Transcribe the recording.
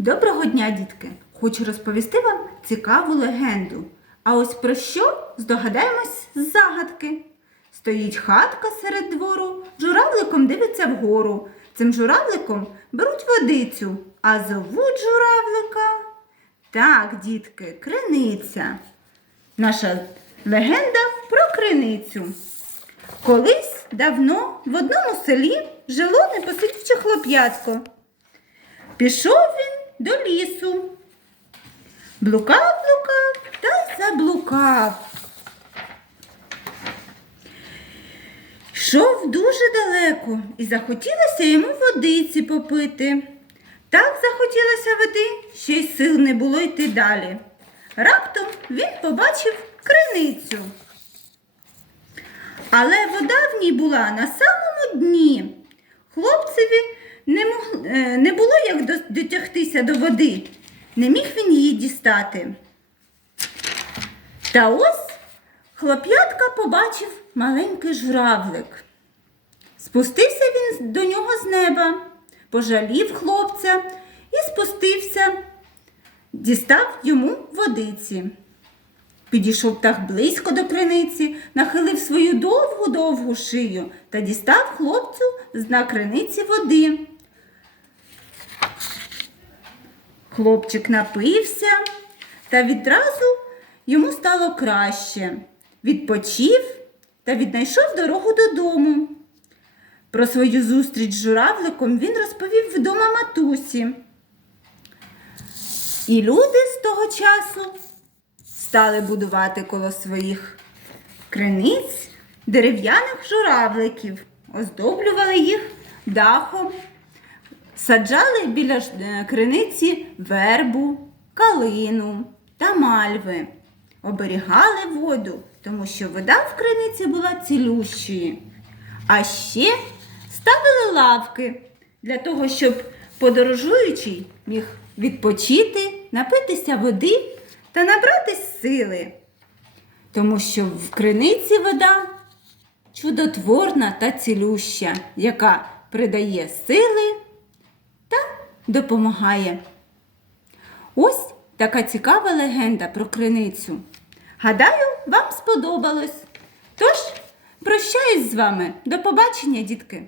Доброго дня, дітки! Хочу розповісти вам цікаву легенду. А ось про що здогадаємось з загадки. Стоїть хатка серед двору, журавликом дивиться вгору. Цим журавликом беруть водицю, а зовуть журавлика. Так, дітки, криниця. Наша легенда про криницю. Колись давно в одному селі жило непосидюче хлоп'ятко. Пішов він до лісу. Блукав, блукав та заблукав. Йшов дуже далеко і захотілося йому водиці попити. Так захотілося води, що й сил не було йти далі. Раптом він побачив криницю. Але вода в ній була на самому дні. Е, не було як дотягтися до води. Не міг він її дістати. Та ось хлоп'ятка побачив маленький журавлик. Спустився він до нього з неба, пожалів хлопця і спустився, дістав йому водиці. Підійшов так близько до криниці, нахилив свою довгу-довгу шию та дістав хлопцю з дна криниці води. Хлопчик напився, та відразу йому стало краще. Відпочив та віднайшов дорогу додому. Про свою зустріч з журавликом він розповів вдома матусі. І люди з того часу стали будувати коло своїх криниць дерев'яних журавликів, оздоблювали їх дахом, саджали біля е, криниці вербу, калину та мальви, оберігали воду, тому що вода в криниці була цілющою. А ще ставили лавки для того, щоб подорожуючий міг відпочити, напитися води та набратись сили. Тому що в криниці вода чудотворна та цілюща, яка придає сили допомагає. Ось така цікава легенда про криницю. Гадаю, вам сподобалось. Тож, прощаюсь з вами. До побачення, дітки!